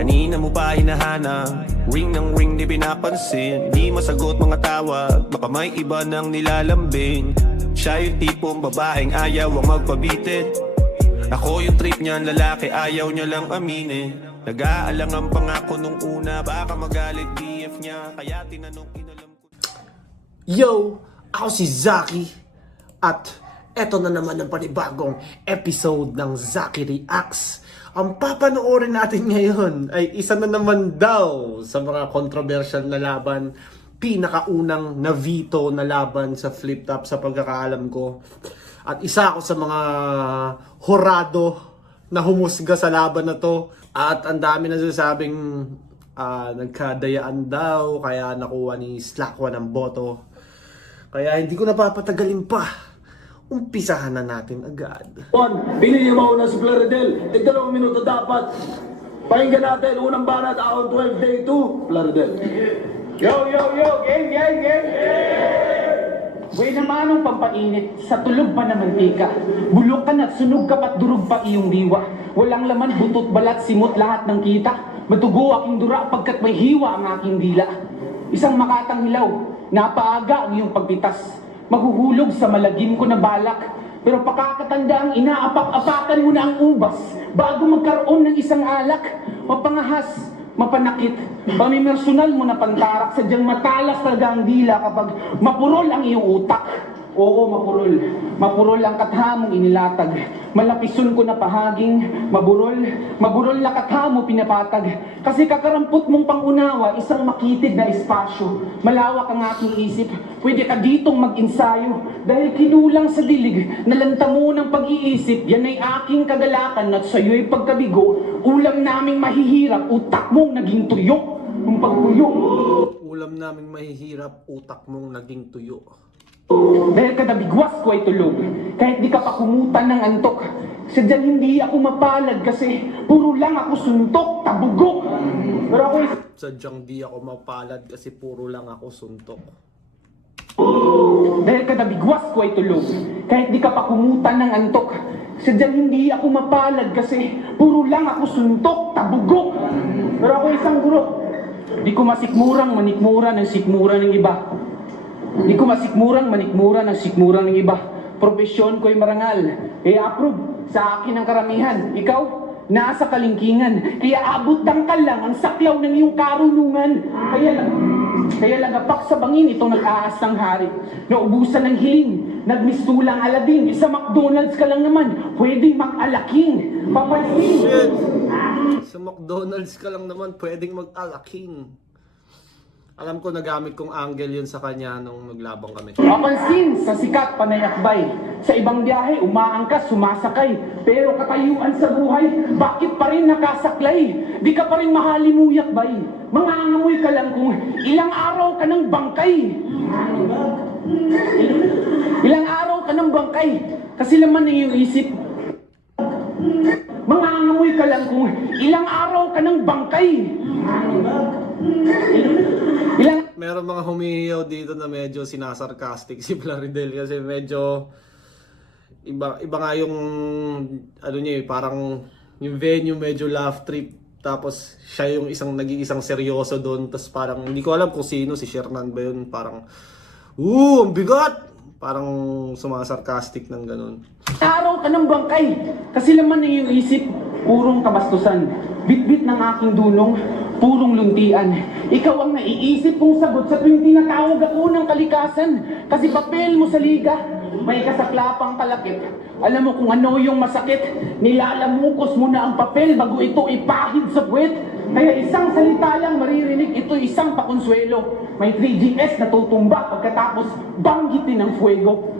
Kanina mo pa hinahanap, ring ng ring di pinapansin. Di masagot mga tawag, baka may iba nang nilalambing. Siya yung tipong babaeng ayaw ang magpabitin. Ako yung trip niyan, lalaki ayaw niya lang aminin. Nag-aalang ang pangako nung una, baka magalit BF niya. Kaya tinanong inalam ko. Yo! Ako si Zaki. At eto na naman ang panibagong episode ng Zaki Reacts. Ang papanoorin natin ngayon ay isa na naman daw sa mga controversial na laban. Pinakaunang na-veto na laban sa Flip Top sa pagkakaalam ko. At isa ako sa mga horado na humusga sa laban na to. At ang dami na sasabing nagkadayaan daw, kaya nakuha ni Slack1 ang boto. Kaya hindi ko napapatagalin pa. Umpisahan na natin agad. Pinili mo na si Plaridel. Tigdalawang minuto dapat. Pakinggan natin. Unang banat, ahon 12 day 2. Plaridel. Yo! Game! Buhay naman ang pampainit sa tulog pa na mantika. Bulok ka at sunog ka pat durog pa iyong diwa. Walang laman, butot, balat, simot, lahat ng kita. Matugo aking dura pagkat may hiwa ang aking dila. Isang makatang hilaw, napaaga ang iyong pagpitas. Maghuhulog sa malagim ko na balak. Pero pakakatandaang inaapak-apakan mo na ang ubas bago magkaroon ng isang alak. Mapangahas, mapanakit, pamimersonal mo na pantarak. Sadyang matalas talaga ang dila kapag mapurol ang iyong utak. Oo, mapurol. Mapurol ang kathamong inilatag. Malapison ko na pahaging, maburol na kathamo pinapatag. Kasi kakarampot mong pangunawa, isang makitid na espasyo. Malawak ang aking isip, pwede ka ditong mag-insayo. Dahil kinulang sa dilig, nalanta mo ng pag-iisip. Yan ay aking kagalakan at sa'yo'y pagkabigo. Ulam naming mahihirap, utak mong naging tuyo. Ang pagtuyo. Ulam naming mahihirap, utak mong naging tuyo. Dahil kada bigwas ko ay tulog, kahit di ka pa kumutan ng antok. Sadyang hindi ako mapalad kasi puro lang ako suntok, tabugok. Pero ako'y Sadyang di ako mapalad kasi puro lang ako suntok. dahil kada bigwas ko ay tulog, kahit di ka pa kumutan ng antok. Sadyang hindi ako mapalad kasi puro lang ako suntok, tabugok. Pero ako isang guro, di ko masikmurang manikmura ng sikmura ng iba. Di ko masikmurang manikmura ng sikmura ng iba. Profesyon ko'y marangal, approve sa akin ang karamihan. Ikaw, nasa kalingkingan, kaya abot dangkal lang ang saklaw ng iyong karunungan. Kaya lagapak sa bangin itong nag-aasang hari. Naubusan ng hiling, nagmistulang Aladin. Sa McDonald's ka lang naman, pwedeng mag-alaking. Papansin. Shit! Sa McDonald's ka lang naman pwedeng mag-alaking. Alam ko nagamit kong angle yun sa kanya nung naglabang kami. Papansin sa sikat panayakbay. Sa ibang biyahe, umaangkas, sumasakay. Pero katayuan sa buhay, bakit pa rin nakasaklay? Di ka pa rin mahalimuyakbay. Mangangamoy ka lang kung ilang araw ka ng bangkay. Ilang araw ka ng bangkay. Kasi laman na iyong isip. Mangangamoy ka lang kung ilang araw ka ng bangkay. Meron mga humihiyaw dito na medyo sinasarcastic si Plaridel kasi medyo iba nga yung ano niya parang yung venue medyo laugh trip, tapos siya yung nag-iisang seryoso doon, tapos parang hindi ko alam kung sino, si Shernan ba yun, parang ang bigat, parang sumasarcastic ng ganun. Araw ka ng bangkay, kasi laman ng iyong isip, purong kabastusan. Bitbit ng aking dunong, purong luntian. Ikaw ang naiisip kong sagot sa tuwing tinatawag ako ng kalikasan. Kasi papel mo sa liga, may kasaklapang kalakip. Alam mo kung ano yung masakit, nilalamukos mo na ang papel bago ito ipahid sa puwet. Kaya isang salita lang maririnig, ito isang pakonsuelo. May 3GS na tutumba pagkatapos banggitin ng fuego.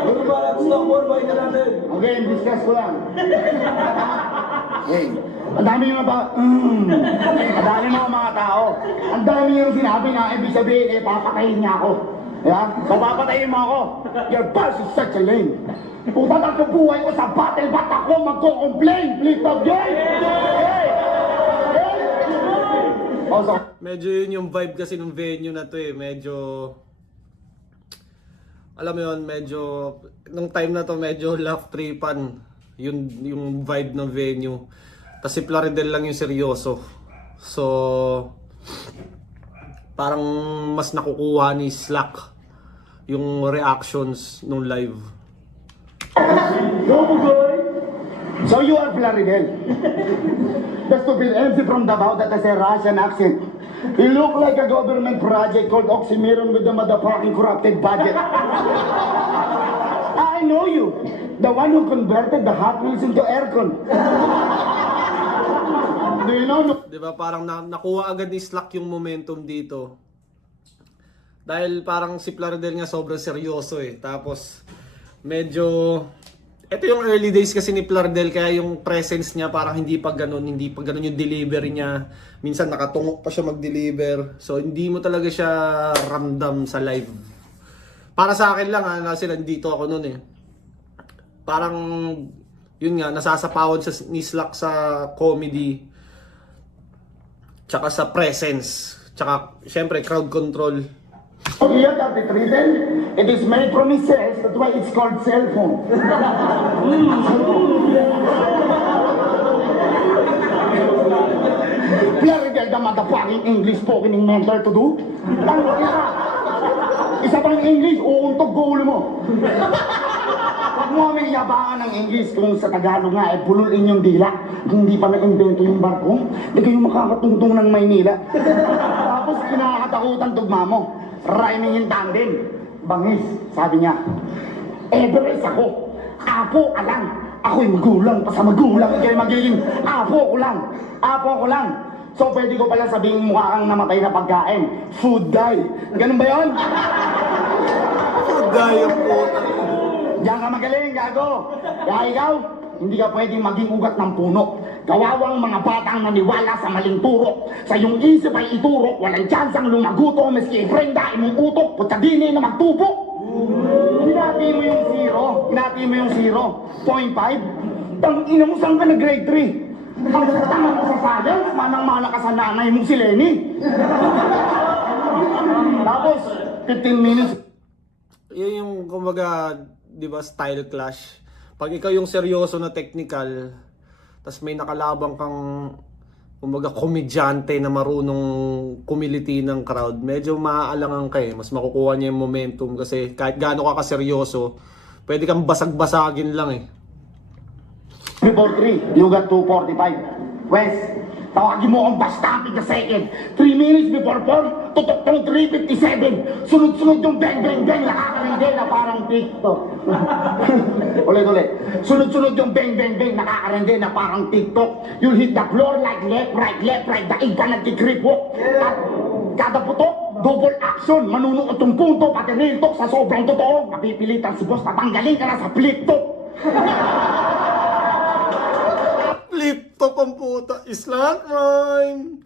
Unang banat, stock ball. Pakinggan natin. Okay, discuss ko lang. Okay. Ang dami mga ang dami mga tao. Ang dami yung sinabi na ibig sabihin, papatayin niya ako. Yeah? So papatayin mo ako. Your boss is such a lame. Puta ng buhay ko sa battle, ba't ako magko-complain? Flip Top game! Hey! Also, Medyo yun yung vibe kasi ng venue na to medyo alam mo yun, medyo nung time na to medyo laugh tripan yung vibe ng venue. Tapos si Plaridel lang yung seryoso. So, parang mas nakukuha ni Slack yung reactions nung live. So you are Plaridel. The stupid MC from Davao that has a Russian accent. You look like a government project called Oxymiron with the motherfucking corrupted budget. I know you. The one who converted the Hot Wheels into aircon. Do you know? Di ba parang nakuha agad ni Slack yung momentum dito. Dahil parang si Plaridel nga sobrang seryoso eh. Tapos medyo ito yung early days kasi ni Plaridel, kaya yung presence niya parang hindi pa ganun yung delivery niya. Minsan nakatungok pa siya mag-deliver. So hindi mo talaga siya ramdam sa live. Para sa akin lang kasi nandito ako noon eh. Parang yun nga, nasasapawan ni Slack sa comedy, tsaka sa presence, tsaka syempre crowd control. Here at the treated, it is made from his cells, that's why it's called cell phone. Plaridel, the motherfucking English spoken mental to do. Ano ka? Isa pang English, uuntog ko ulo mo. Huwag mo kami yabangan ng English kung sa Tagalog nga ay pululin yung dila. Hindi pa na-invento yung barko, hindi kayo makakatungtong ng Maynila. Tapos kinakatakutan tugma mo. Rhyming in tandem. Bangis, sabi niya. Everest ako. Apo ka lang. Ako'y magulang pa sa magulang. Kaya magiging apo ko lang. Apo ko lang. So pwede ko pala sabihin mukha kang namatay na pagkain. Food dye. Ganun ba yun? Gaya po. Diyan ka magaling, gago. Kaya ikaw, hindi ka pwedeng maging ugat ng puno. Kawawang mga batang naniwala sa maling turok. Sa iyong isip ay iturok, walang tsansang lumaguto, maski prenda, imong utok, putadini na magtubo. Hinati mo yung zero. Hinati mo yung 0.5. Tang ina mo, saan ka na grade 3? Ang tanga mo sa science, manang-mana ka sa nanay mong si Lenny. Tapos, 15 minutes. Yun yung kumbaga, di ba, style clash. Pag ikaw yung seryoso na technical, tas may nakalabang kang kumbaga komedyante na marunong kumiliti ng crowd, medyo maaalangan ka eh. Mas makukuha niya yung momentum kasi kahit gaano ka kaseryoso, pwede kang basag-basagin lang eh. Before 3, you got 2:45. Wes, tawagin mo akong bastante ka second. 3 minutes before 4, tutok tong 3:57. Sunod-sunod yung bang bang bang, nakakarindi na parang TikTok. Ulit. Sunod-sunod yung bang bang bang, nakakarindi na parang TikTok. You'll hit the floor like left, right, daig ka nagkikrip walk. At kada putok, double action, manunuot yung punto, pati real talk sa sobrang totoo. Mapipilitan si boss, tatanggalin ka na sa flip top. Flip top ang puta, slant rhyme!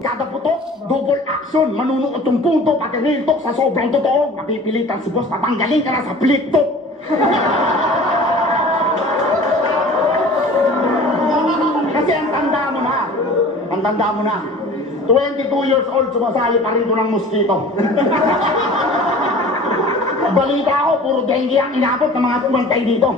Kada putok, double action, manunuot yung punto, pati real talk sa sobrang totoo. Mapipilitan si boss, tatanggalin ka na sa flip top. Kasi ang tanda mo na, 22 years old, sumasali pa rin ng mosquito. Balita ako, puro dengue ang inabot ng mga pumantay dito.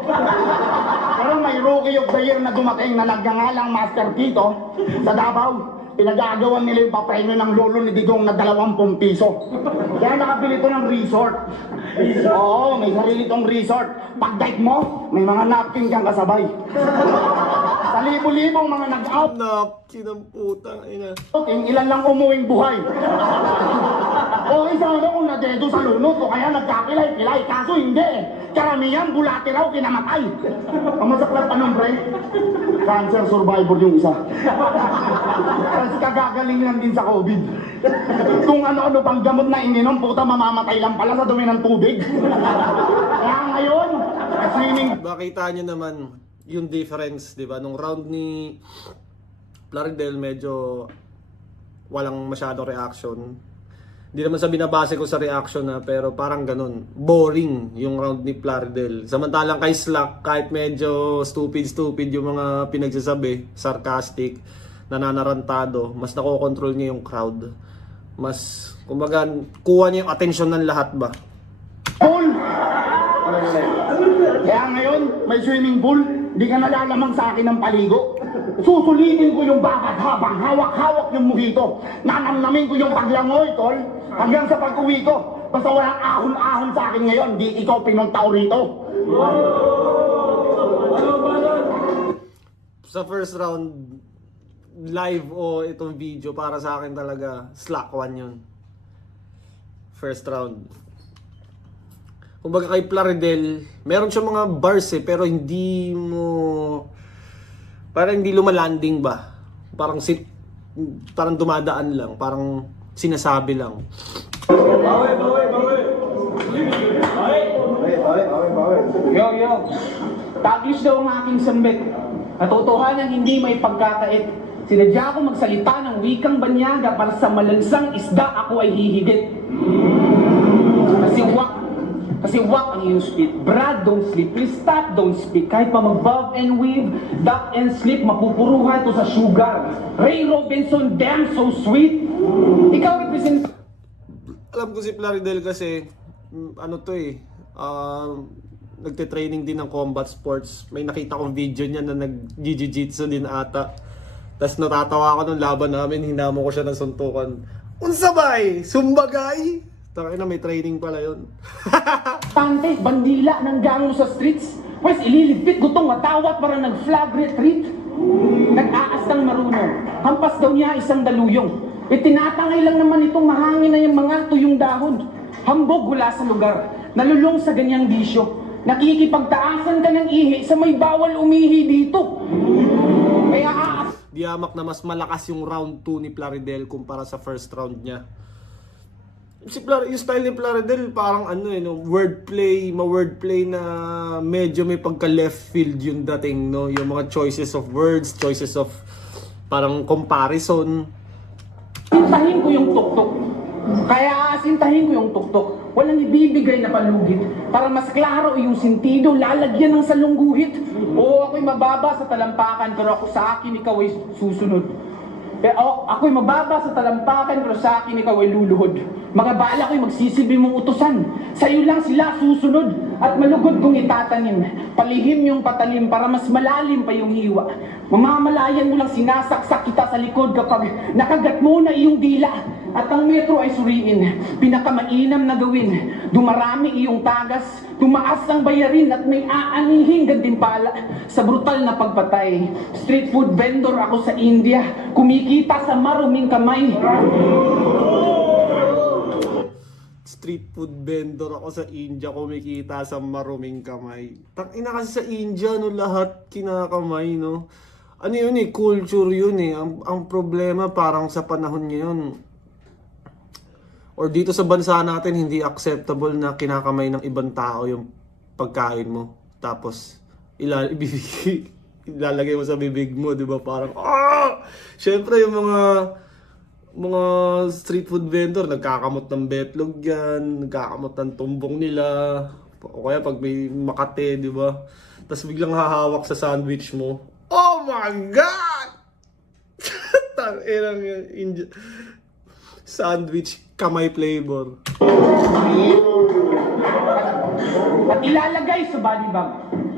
Pero may rookie of the year na dumating na nagngangalang Master Tito sa Davao. Pinag-aagawan nila yung papremyo ng lolo ni Digong na 20 piso. Kaya nakabili to ng resort. Oo, may sarili tong resort. Pag date mo, may mga napkin kang kasabay. Sa libo-libong mga nag-out, Napkin ang putang ina. ilan lang umuwing buhay. O isa kung nadedo sa lunod o kaya nagkakilay-kilay. Kaso hindi eh. Karamihan bulati raw kinamatay. Ang masaklap pa ng pre, cancer survivor yung isa. Kasi kagagaling lang din sa COVID. Kung ano-ano pang gamot na ininom, puta mamamatay lang pala sa dumi ng tubig. Kaya ngayon, swimming. Makita nyo naman yung difference, di ba? Nung round ni Plaridel, medyo walang masyadong reaction. Hindi naman sa binabase ko sa reaction na, pero parang ganun. Boring yung round ni Plaridel. Samantalang kay Slack, kahit medyo stupid yung mga pinagsasabi, sarcastic, nananarantado, mas nakokontrol niya yung crowd. Mas, kumbaga, kuha niya yung atensyon ng lahat ba? Paul! Kaya ngayon, may swimming pool, di ka nalalamang sa akin ng paligo. Susulitin ko yung bakad habang hawak-hawak yung mojito. Nanamnamin ko yung paglangoy, tol. Hanggang sa pag-uwi ko. Basta walang ahon-ahon sa akin ngayon, di ikaw pinuntaw rito. Sa first round, live o itong video, para sa akin talaga, slack one yun. First round. Kumbaga kay Plaridel, meron siya mga bars pero hindi mo, parang hindi lumalanding ba? Parang parang dumadaan lang, parang sinasabi lang. Yo. Taglish daw ang aking sambit. Natotohanan hindi may pagkakait. Sinadya ko magsalita ng wikang banyaga para sa malansang isda ako ay hihigit. Kasi wak ang iyong spit. Brad, don't sleep. Please stop, don't speak. Kahit pa mag-bob and weave, duck and slip, mapupuruhan to sa sugar. Ray Robinson, damn so sweet. Ikaw represent... Alam ko si Plaridel kasi, ano to nagte-training din ng combat sports. May nakita kong video niya na nag-jiu-jitsu din ata. Tapos natatawa ako nung laban namin, hinamo ko siya ng suntukan. Unsabay! Sumbagay! Taka na, may training pala yun. Tante, bandila ng gang mo sa streets. Pwes ililipit gutong matawat para nag-flag retreat. Nag-aas ng marunong. Hampas daw niya isang daluyong. Itinatangay lang naman itong mahangin na yung mga tuyong dahon. Hambog gula sa lugar. Nalulong sa ganyang bisyo. Nakikipagtaasan ka ng ihi sa may bawal umihi dito. Kaya Diamak na mas malakas yung round 2 ni Plaridel kumpara sa first round niya. Yung style ni Plaridel parang wordplay, ma-wordplay na medyo may pagka-left field yung dating, no? Yung mga choices of words, choices of parang comparison. asintahin ko yung tuktok. Kaya asintahin ko yung tuktok. Walang ibibigay na palugit. Para mas klaro yung sentido, lalagyan ng salungguhit. Oo, ako'y mababa sa talampakan, pero ako sa akin ikaw ay susunod. Ako'y mababa sa talampakan, pero sa akin ikaw ay luluhod. Mga bala ko'y magsisilbi mong utusan. Sa'yo lang sila susunod. At malugod kong itatanim. Palihim yung patalim para mas malalim pa yung hiwa. Mamamalayan mo lang sinasaksak kita sa likod kapag nakagat mo na iyong dila. At ang metro ay suriin. Pinakamainam na gawin. Dumarami iyong tagas. Tumaas ang bayarin at may aanihing gantimpala. Sa brutal na pagpatay. Street food vendor ako sa India. Kumikita sa maruming kamay. Street food vendor ako sa India, kumikita sa maruming kamay. Tangina kasi sa India, no, lahat kinakamay, no. Ano yun culture yun Ang problema parang sa panahon ngayon, or dito sa bansa natin, hindi acceptable na kinakamay ng ibang tao yung pagkain mo. Tapos, ilalagay mo sa bibig mo, di ba? Parang, syempre yung mga street food vendor, nagkakamot ng betlog yan, nagkakamot ng tumbong nila, o kaya pag may makate, di ba? Tapos biglang hahawak sa sandwich mo. Oh my God! Tangirang sandwich, kamay flavor. At ilalagay sa body bag.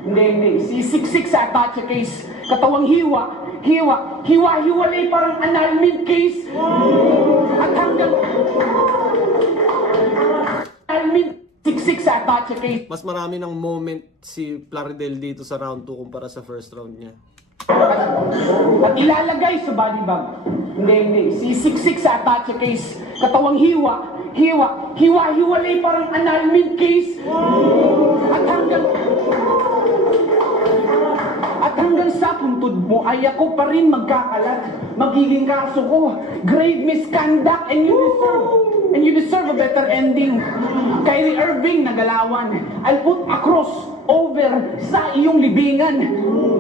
Hindi. Sisiksik sa attache case. Katawang hiwa-hiwalay parang annulment case. At hanggang annulment, siksik sa attache case. Mas marami ng moment si Plaridel dito sa round 2 kumpara sa first round niya. At ilalagay sa body bag. Hindi. Sisiksik sa attache case. Katawang hiwa-hiwalay parang annulment case. At hanggang sa puntod mo ay ako pa rin magkakalat. Magiging kaso ko, grave misconduct, and you deserve a better ending. Kyrie Irving na galawan, I'll put a cross over sa iyong libingan.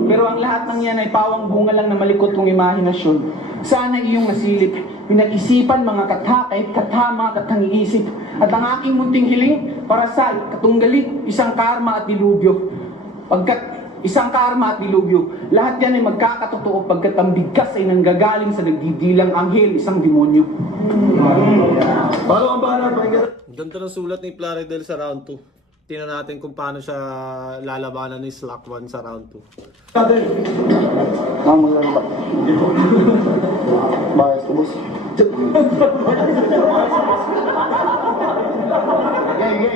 Pero ang lahat ng yan ay pawang bunga lang na malikot kong imahinasyon. Sana iyong nasilip, pinag-isipan mga katha, kahit kathama, kathang-iisip. At ang aking munting hiling para sa katunggalit, isang karma at dilubyo. Pagkat isang karma at dilubyo, lahat yan ay magkakatotoo pagkat ang bigkas ay nanggagaling sa nagdidilang anghel, isang demonyo. Paano ang bahala? Pakinggan. Ganda ng sulat ni Plaridel sa round 2. tingnan natin kung paano siya lalabanan ni Slack 1 sa round 2. Natin. Magano ba? Bias ko, boss.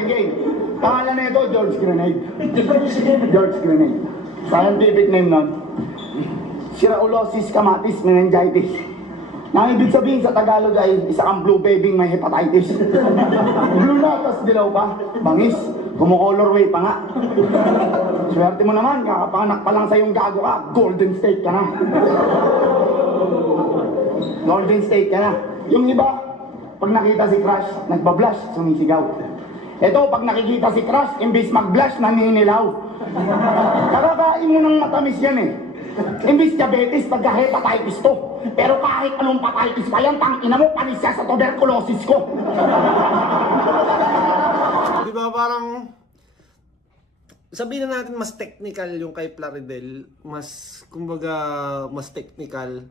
Game. Pangalan na ito, George Grenade. George Grenade. Scientific name nun. Siraulosis Kamatis Meningitis. Na ibig sabihin sa Tagalog ay isa kang blue baby may hepatitis. Blue na, tas dilaw pa. Bangis. Kumukolorway pa nga. Swerte mo naman, kakapanganak pa lang sa yung gago ka. Golden State ka na. Golden State ka na. Yung iba, pag nakita si Crush, nagbablush, sumisigaw. Ito, pag nakikita si Crush, imbis mag-blush, naninilaw. Kakakain mo ng matamis yan eh. Imbis diabetes, pagka-hepatitis to. Pero kahit anong hepatitis pa yan, tangina mo, panis siya sa tuberculosis ko. Di ba parang sabihin na natin mas technical yung kay Plaridel, mas kumbaga mas technical.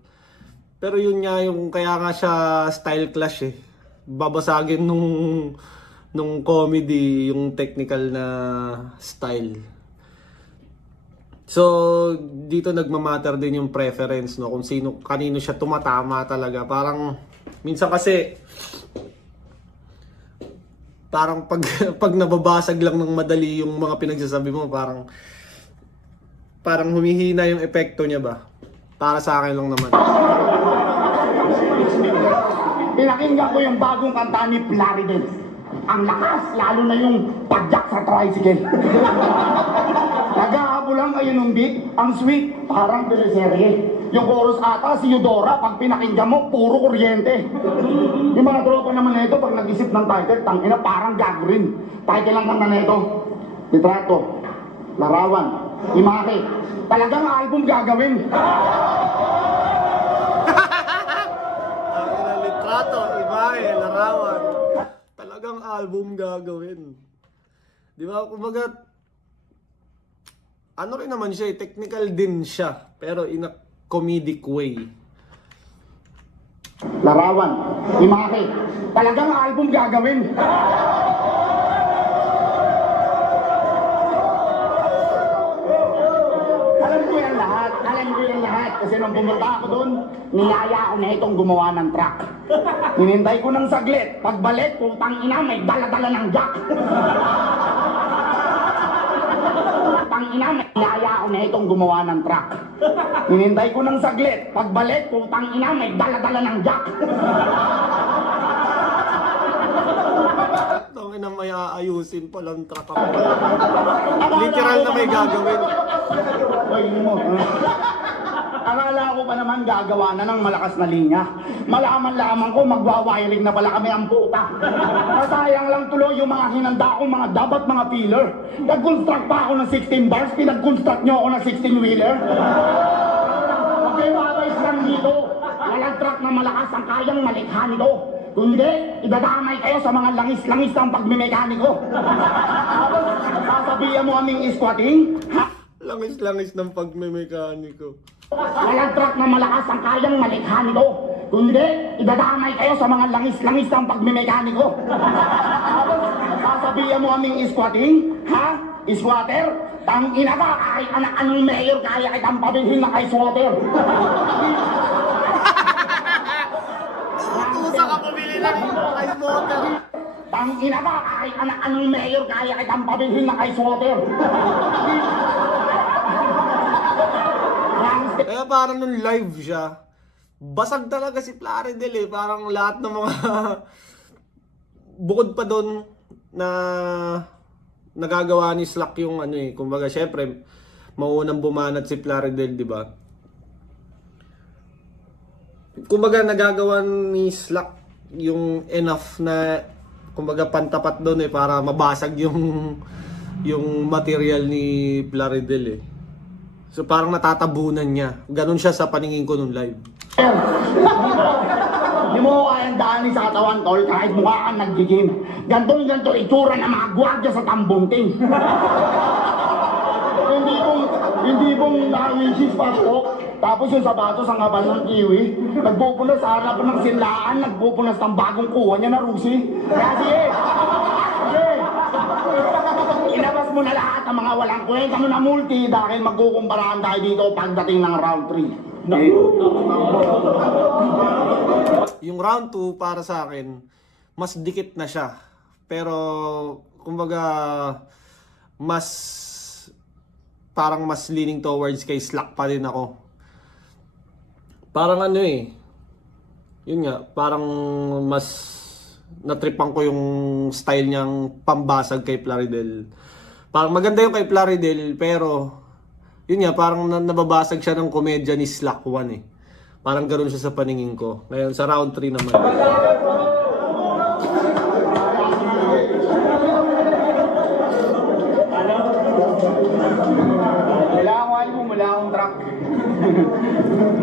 Pero yun nga yung kaya nga siya style clash eh. Babasagin nung comedy yung technical na style. So dito nagmamatter din yung preference, no, kung kanino siya tumatama talaga. Parang minsan kasi parang pag nababasag lang ng madali yung mga pinagsasabi mo, parang humihina yung epekto niya ba? Para sa akin lang naman. Pinakinggan ko yung bagong kanta ni Plaridel. Ang lakas, lalo na yung padyak sa tricycle. Naghahabulan kayo ng beat, ang sweet, parang teleserye. Yung chorus ata, si Eudora, pag pinakinggan mo, puro kuryente. Yung mga tropa naman nito, pag nag-isip ng title, tangina, parang gago rin. Title lang kanta nito, Litrato, Larawan, Imake. Talagang album gagawin. Litrato, Imahe, Larawan. Talagang album gagawin. Di ba? Kumbaga, ano rin naman siya, technical din siya, pero in a comedic way. Larawan, Imake. Talagang album gagawin. Alam ko yan lahat. Kasi nung pumunta ako doon, nilaya ako na itong gumawa ng truck. Hinintay ko ng saglit. Pagbalik, putang ina, may dala-dala ng jack. Putang ina, may nilaya ako na itong gumawa ng truck. Hinintay ko ng saglit. Pagbalik, putang ina, may dala-dala ng jack. Tangin na may aayusin palang truck ako. Literal na may gagawin. Ay, mo. Akala ko pa naman gagawa na ng malakas na linya. Malaman-laman ko magwa-wiring na pala kami ang puta. Masayang lang tuloy yung mga hinanda ko, mga dapat mga pillar. Nag-construct pa ako ng 16 bars, pinag-construct nyo ako ng 16-wheeler. Okay, mabayos lang dito. Walang truck na malakas ang kayang malikha nito. Kung hindi, idadamay kayo sa mga langis-langis ng pagmimekaniko. Sasabihan mo aming squatting? Ha? Langis-langis ng pagmemekaniko. Walang truck na malakas ang kayang malikha nito. Kung hindi, idadamay kayo sa mga langis-langis ng pagmimekaniko. Sasabihan mo aming squatting? Ha? Squatter? Tangina ka, kahit anak anong mayor kaya kitang pabilhin na kay squatter. Usa ka pumili ng ice water. Tangina ka, kahit anak anong mayor kaya kitang pabilhin na kay squatter. Kaya parang nung live siya, basag talaga si Plaridel eh. Parang lahat ng mga bukod pa doon na nagagawa ni Slack yung ano eh. Kumbaga syempre, mauunang bumanat si Plaridel, di ba? Kumbaga nagagawa ni Slack yung enough na kumbaga pantapat doon eh para mabasag yung material ni Plaridel eh. So parang natatabunan niya. Ganon siya sa paningin ko nung live. Hindi mo kayang daanin sa katawan, tol, kahit mukha kang nag-gym. Gantong-ganto itsura ng mga gwardiya sa tambungting. Hindi pong nakawisis pasok, tapos yung sapatos ang kapal ng kiwi, nagpupunas sa harap ng sinlaan, nagpupunas ng bagong kuha niya na Rusi. Kaya sige! mo na lahat ang mga walang kwenta mo na multi dahil magkukumparahan tayo dito pagdating ng round 3. Yung round 2 para sa akin, mas dikit na siya. Pero, kumbaga, parang mas leaning towards kay Slack pa rin ako. Parang ano yun nga, parang mas natripan ko yung style niyang pambasag kay Plaridel. Parang maganda yung kay Plaridel, pero yun nga, parang nababasag siya ng komedya ni Slack 1 Parang ganoon siya sa paningin ko. Ngayon, sa round 3 naman. Kailangan mo mula akong track.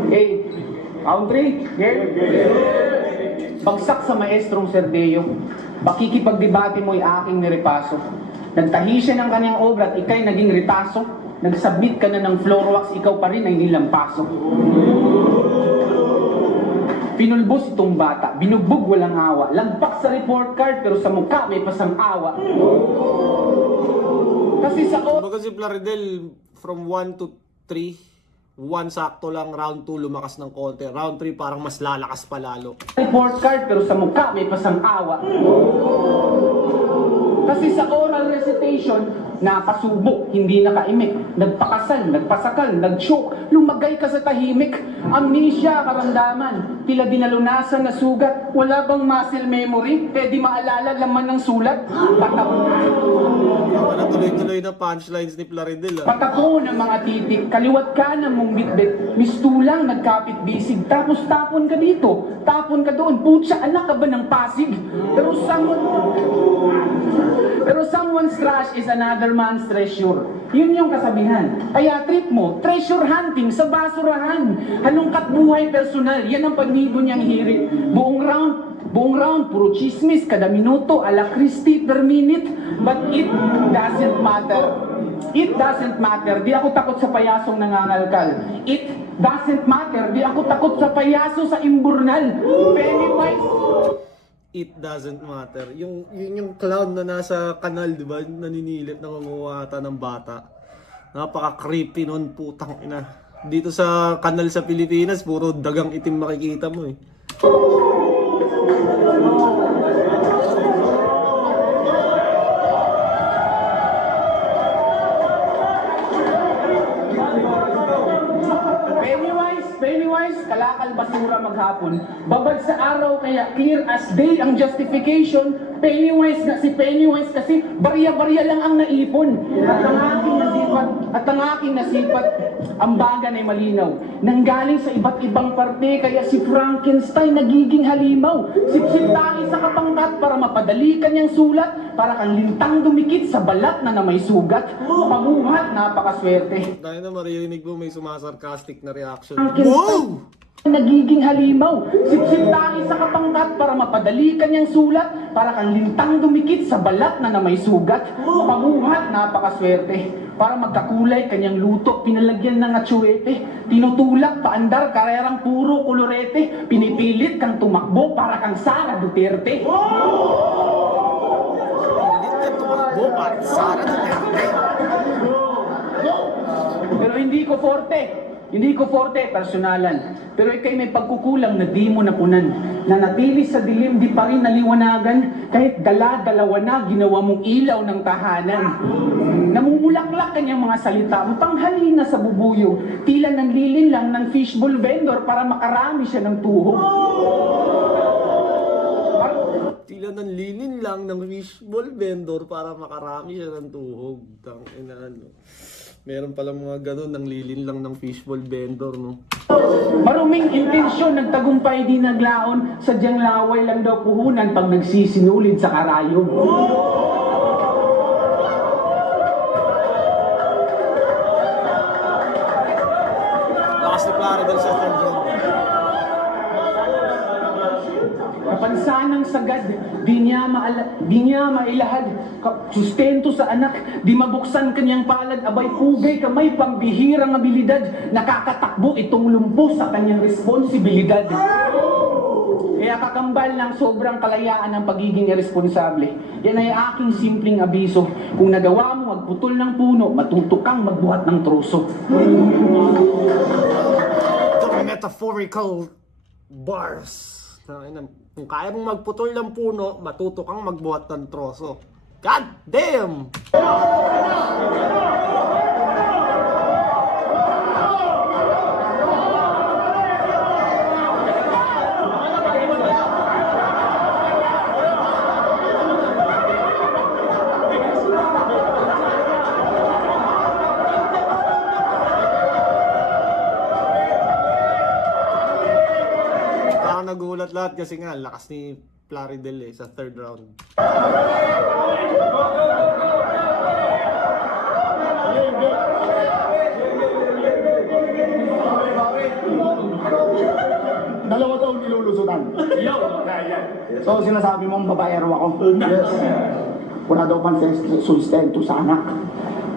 Okay, round 3. Bagsak sa maestrong Serdeo. Bakikipagdebate mo'y aking nirepaso. Nagtahi siya ng kanyang obra at ikay naging retaso. Nagsubmit ka na ng floor wax, ikaw pa rin ay nilampaso. Pinulbos itong bata, binugbog walang awa. Lagpak sa report card pero sa mukha may pasang awa. Kasi sa Kumbaga si Plaridel, from 1 to 3, 1 sakto lang, round 2 lumakas ng konti. Round 3 parang mas lalakas pa lalo. report card pero sa mukha may pasang awa. Kasi sa oral recitation, napasubok, hindi nakaimik. Nagpakasal, nagpasakal, nag-choke, lumagay ka sa tahimik. Amnesia, karamdaman, tila dinalunasan na sugat. Wala bang muscle memory? Pwede maalala laman ng sulat? Wala tuloy-tuloy na punchlines ni Plaridel. Patako ng mga titik, kaliwat ka ng mong bitbit, mistulang nagkapit bisig, tapos tapon ka dito, tapon ka doon, putya, anak ka ba ng Pasig? Pero someone's trash is another man's treasure. Yun yung kasabihan. Kaya trip mo, treasure hunting sa basurahan. Halongkat buhay personal, yan ang pagnido niyang hirit. Buong round, puro chismis, kada minuto, ala Christie per minute. But it doesn't matter. It doesn't matter. Di ako takot sa payasong nangangalkal. It doesn't matter. Di ako takot sa payaso sa imburnal. Pennywise. It doesn't matter. Yung clown na nasa kanal, di ba? Naninilip, nangunguhata ng bata. Napaka-creepy nun, putang ina. Dito sa kanal sa Pilipinas, puro dagang itim makikita mo Pennywise, kalakal basura maghapon. Babad sa araw kaya clear as day ang justification. Pennywise nga si Pennywise kasi barya-barya lang ang naipon. At ang aking nasipat, ang bagan ay malinaw. Nanggaling sa iba't ibang parte kaya si Frankenstein nagiging halimaw. Sipsip tayo sa kapangkat para mapadali kanyang sulat. Para kang lintang dumikit sa balat na may sugat. Pabuhat, napakaswerte. Dahil na maririnig mo may sumasarcastic na reaction. Wow! Nagiging halimaw. Sipsip tayo sa kapangkat para mapadali kanyang sulat. Para kang lintang dumikit sa balat na may sugat. Pabuhat, napakaswerte. Para magkakulay kanyang luto, pinalagyan ng atsuete. Tinutulak, paandar, karerang puro kolorete. Pinipilit kang tumakbo para kang Sara Duterte. Pero hindi ko forte, personalan. Pero ikay may pagkukulang na di mo napunan. Nanatili sa dilim, di pa rin naliwanagan. Kahit dala-dalawa na, ginawa mong ilaw ng tahanan. Namumulaklak kanyang mga salita, mapanghalina sa bubuyo. Tila nanlilin lang ng fishbowl vendor para makarami siya ng tuhog. Tila ng linin lang ng fishball vendor para makarami siya ng tuhog. Tangina, ano. Meron palang mga ganun, ng lilin lang ng fishball vendor, no? Maruming intensyon, nagtagumpay di naglaon. Sadyang laway lang daw puhunan pag nagsisinulid sa karayom. Lakas ni Plaridel sa third round. Kapansanang sagad, di niya mailahad. Sustento sa anak, di mabuksan kanyang palad. Abay pugay kamay, pambihirang abilidad. Nakakatakbo itong lumpo sa kanyang responsibilidad. Kaya kakambal ng sobrang kalayaan ng pagiging irresponsable. Yan ay aking simpleng abiso. Kung nagawa mo magputol ng puno, matuto kang magbuhat ng troso. The metaphorical bars. Kung kaya mong magputol ng puno, matuto kang magbuhat ng troso. God damn! Nagulat lahat kasi nga lakas ni Plaridel sa third round. Dalawa daw nilulusutan. So sinasabi mong babaero ako? Yes. Wala daw pang sustento sa anak.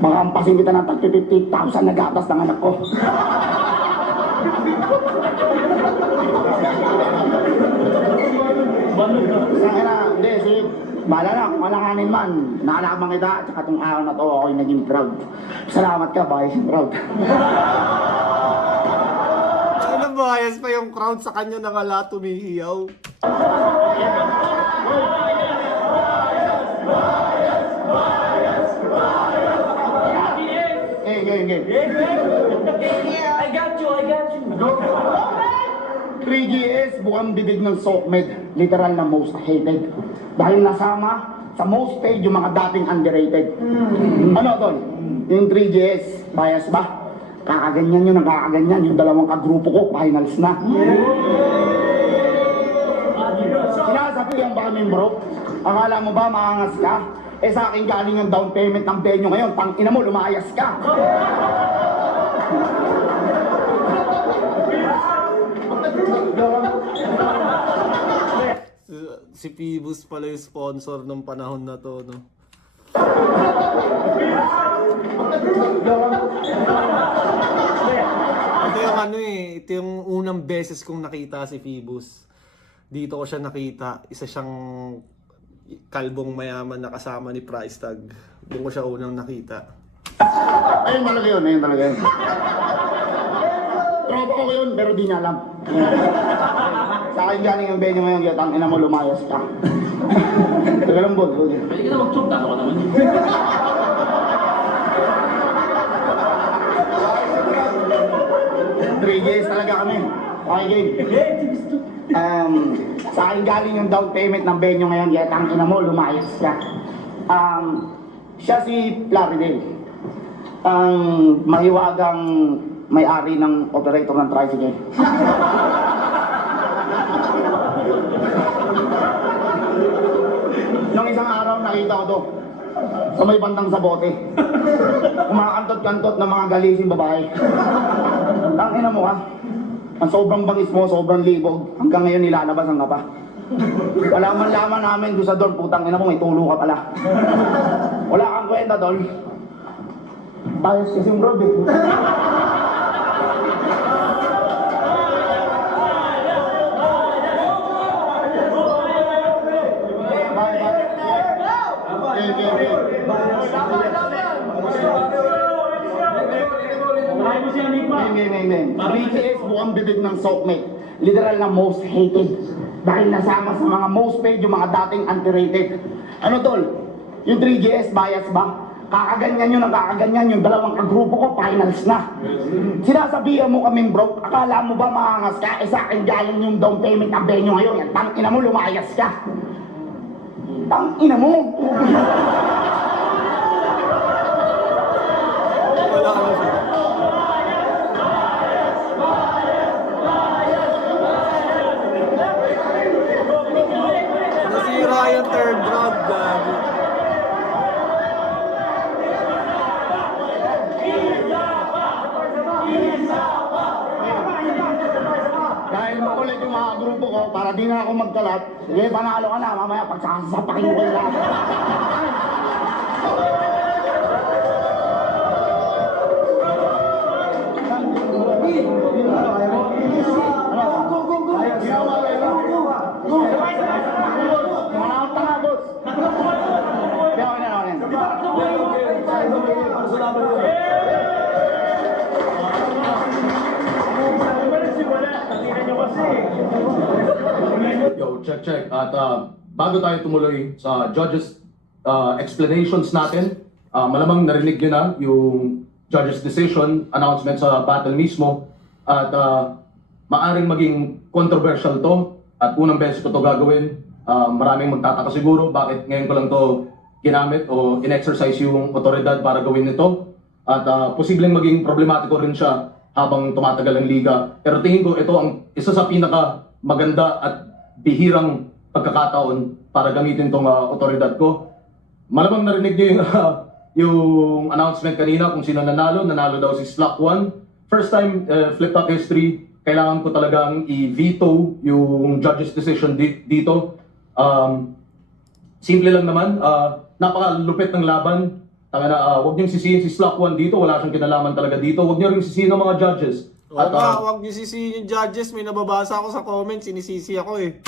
Baka ampasin kita ng 50,000 na gatas ng anak ko. Hindi, sige. Bahala na, kung alakanin man. Nakalaman kita at saka itong araw na to ako'y naging proud. Salamat ka, bias proud. Ano bias pa yung crowd sa kanya na wala tumihiyaw? Game. I got you. 3GS, buwang bibig ng Sokmed, literal na most hated. Dahil nasama sa most paid yung mga dating underrated. Ano tol? Yung 3GS, bias ba? Kakaganyan yun, nakakaganyan. Yung dalawang kagrupo ko, finals na. Sinasabihan ba kami bro? Akala mo ba maangas ka? Eh sa akin galing ang down payment ng venue ngayon, tangina mo, lumayas ka. Si Phoebus pala yung sponsor ng panahon na to, no? Ito yung ito yung unang beses kong nakita si Phoebus. Dito ko siya nakita. Isa siyang kalbong mayaman na kasama ni Price Tag. Doon ko siya unang nakita. Ayun talaga yun. Tropa ko yun, pero di niya alam. Sa akin galing ang venue ngayon, kaya tangina mo, lumayas ka. Tagalong bod. Pwede ka na mag-chop, talo ka naman. 3 talaga kami. Okay, game. Sa akin galing yung down payment ng venue ngayon, kaya tangina mo, lumayas ka. Siya si Plaridel. Ang mahiwagang may-ari ng operator ng tricycle. Nung isang araw nakita ko to sa may bandang sa bote. Kumakantot-kantot ng mga galising babae. Tangina mo ka. Ang sobrang bangis mo, sobrang libog. Hanggang ngayon nilalabas ang kapa. Wala man laman namin doon sa dorm, putang ina mo, may tulo ka pala. Wala kang kwenta, tol. Bias kasi yung bro, eh. BTS buong bibig ng Sokmed. Literal na most hated. Dahil nasama sa mga most paid yung mga dating underrated. Ano tol? Yung 3GS bias ba? Kakaganyan yun, nakakaganyan yung dalawang kagrupo ko, finals na. Sinasabihan mo kaming bro, akala mo ba maangas ka? Eh sa akin galing yung down payment ng venue ngayon. Tangina mo, lumayas ka. Tangina mo. Wala ka na siya. Nasira yung third round, gabi. Dahil makulit yung mga grupo ko, para di na ako magkalat, sige, panalo ka na, mamaya pagsasapakin ko kayo lahat. Go! check. At bago tayo tumuloy sa judges explanations natin, malamang narinig nyo na yung judges decision announcement sa battle mismo. At maaring maging controversial to. At unang beses ko to gagawin. Maraming magtataka siguro bakit ngayon ko lang to ginamit o in-exercise yung otoridad para gawin ito. At posibleng maging problematiko rin siya habang tumatagal ang liga. Pero tingin ko ito ang isa sa pinaka maganda at bihirang pagkakataon para gamitin tong otoridad ko. Malamang narinig niyo yung announcement kanina kung sino nanalo. Nanalo daw si Slack 1. First time flip top history, kailangan ko talagang i-veto yung judge's decision dito. Simple lang naman, napakalupit ng laban. Huwag niyong sisihin si Slack 1 dito, wala siyang kinalaman talaga dito. Huwag niyo rin sisihin ng mga judges. Huwag niyo sisihin yung judges, may nababasa ako sa comments, sinisisi ako eh.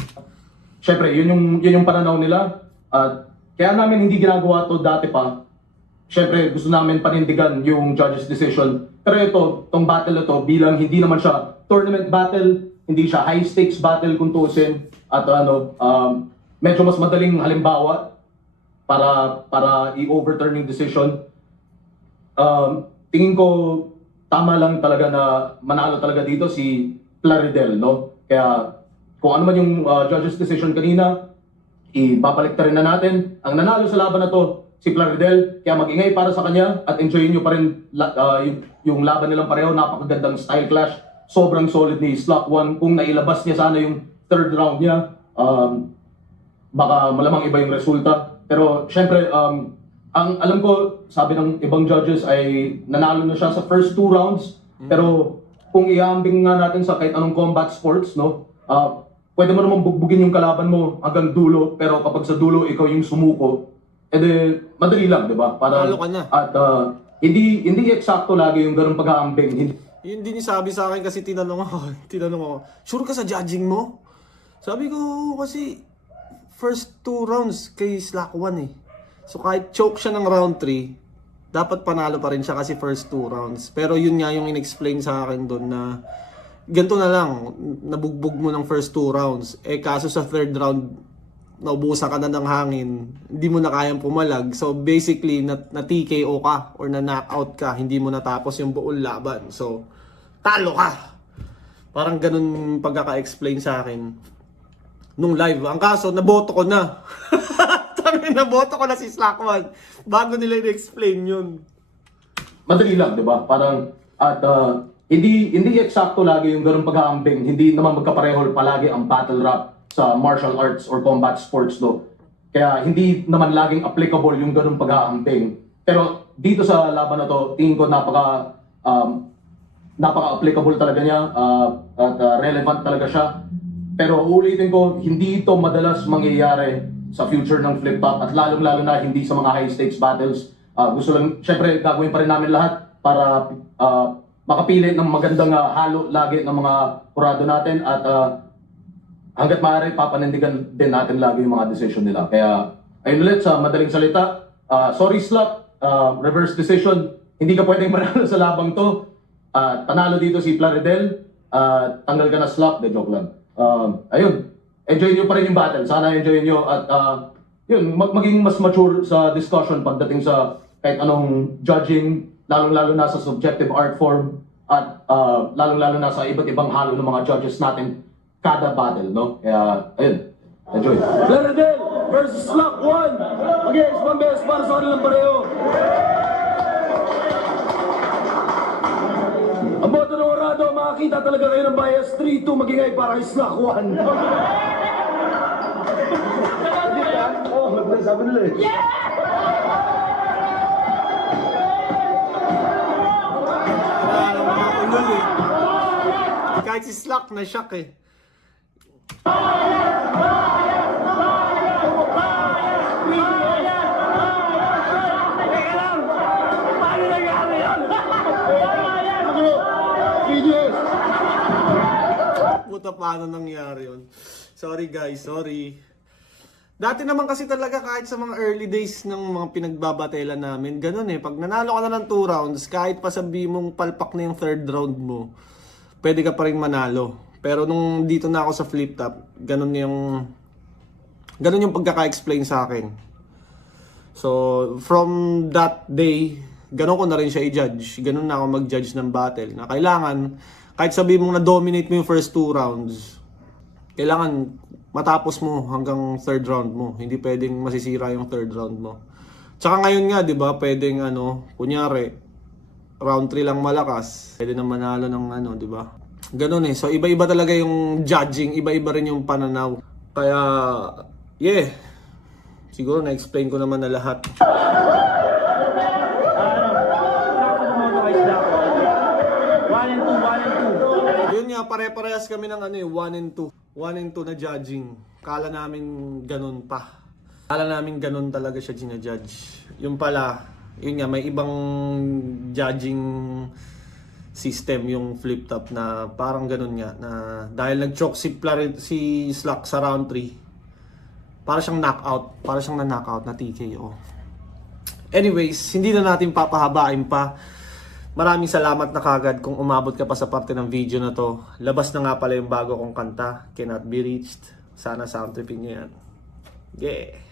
Siyempre, yun yung pananaw nila. At kaya namin hindi ginagawa to dati pa. Siyempre, gusto namin panindigan yung judge's decision. Pero tong battle na to, bilang hindi naman siya tournament battle, hindi siya high stakes battle kung tuusin. At medyo mas madaling halimbawa para i-overturn yung decision. Tingin ko tama lang talaga na manalo talaga dito si Plaridel, no? Kaya kung ano man yung judge's decision kanina, ibabalik rin na natin. Ang nanalo sa laban na to, si Plaridel, kaya mag-ingay para sa kanya at enjoyin nyo pa rin yung laban nilang pareho. Napakagandang style clash. Sobrang solid ni Slack 1. Kung nailabas niya sana yung third round niya, baka malamang iba yung resulta. Pero syempre, ang alam ko, sabi ng ibang judges ay nanalo na siya sa first 2 rounds. Pero kung iambing nga natin sa kahit anong combat sports, no, pwede mo naman bugbugin yung kalaban mo hanggang dulo. Pero kapag sa dulo ikaw yung sumuko, edi madali lang, di ba? Talo ka na. At hindi eksakto lagi yung ganung pag-aambing. Yun din yung sabi sa akin kasi tinanong ako, sure ka sa judging mo? Sabi ko kasi first 2 rounds kay Slack 1 eh. So kahit choke siya ng round 3, dapat panalo pa rin siya kasi first 2 rounds. Pero yun nga yung in-explain sa akin doon na ganito na lang, nabugbog mo ng first 2 rounds. Eh kaso sa third round, naubusan ka na ng hangin, hindi mo na kayang pumalag. So basically, na TKO ka or na knockout ka, hindi mo natapos yung buong laban. So, talo ka! Parang ganun pagkaka-explain sa akin nung live. Ang kaso, naboto ko na. Naboto ko na si Slack 1 bago nila i-explain yun. Madali lang, di ba? Parang, at hindi eksakto lagi yung ganung pag-aambing. Hindi naman magkapareho palagi ang battle rap sa martial arts or combat sports, no? Kaya hindi naman laging applicable yung ganung pag-aambing. Pero dito sa laban na to, tingin ko napaka-applicable talaga niya at relevant talaga siya. Pero uulitin ko, hindi ito madalas mangyayari sa future ng flip top at lalong-lalo na hindi sa mga high stakes battles. Gusto lang, syempre gagawin pa rin namin lahat para makapili ng magandang halo lagi ng mga kurado natin at hanggat maaari papanindigan din natin lagi yung mga decision nila. Kaya ayun ulit sa madaling salita, sorry Slack, reverse decision, hindi ka pwedeng manalo sa labang to. Panalo dito si Plaridel, tanggal ka na Slack, de joke lang. Ayun, enjoy nyo pa rin yung battle. Sana enjoy nyo at yun, maging mas mature sa discussion pagdating sa kahit anong judging, lalong-lalo na sa subjective art form at lalong-lalo na sa iba't ibang halo ng mga judges natin kada battle, no? Kaya, ayun, enjoy. Plaridel versus Slack 1. Mag-i-ex pambes para sa kanilang pareho. Ang boto ng orado, makakita talaga kayo ng bias 3-2 magingay para kay Slack 1. Oh, nagsasabi nila eh. Mga ulol eh. Kahit si Slack na shock eh. Puta, paano nangyari yun? Sorry guys, sorry. Dati naman kasi talaga kahit sa mga early days ng mga pinagbabatelan namin, ganun eh. Pag nanalo ka na ng 2 rounds, kahit pa sabi mong palpak na yung third round mo, pwede ka pa rin manalo. Pero nung dito na ako sa flip top, ganun yung Ganun yung pagkaka-explain sa akin. So, from that day, ganun ko na rin siya i-judge. Ganun na ako mag-judge ng battle. Na kailangan, kahit sabihin mong na-dominate mo yung first 2 rounds, kailangan matapos mo hanggang 3rd round mo. Hindi pwedeng masisira yung 3rd round mo. Tsaka ngayon nga, di ba, pwedeng kunyari, round 3 lang malakas. Pwede na manalo ng di ba? Ganun eh. So, iba-iba talaga yung judging. Iba-iba rin yung pananaw. Kaya, yeah. Siguro na-explain ko naman na lahat. Yun nga, pare-parehas kami ng 1 and 2. 1 and 2 na judging. Kala namin ganun pa. Kala namin ganun talaga siya ginajudge. Yung pala, yun nga, may ibang judging system yung flip top na parang ganun nga. Na dahil nag-choke si Slack sa round 3, para siyang knockout. Para siyang na-knockout na TKO. Anyways, hindi na natin papahabain pa. Maraming salamat na kagad kung umabot ka pa sa parte ng video na to. Labas na nga pala yung bago kong kanta, Cannot Be Reached. Sana sound tripping nyo yan. Yeah!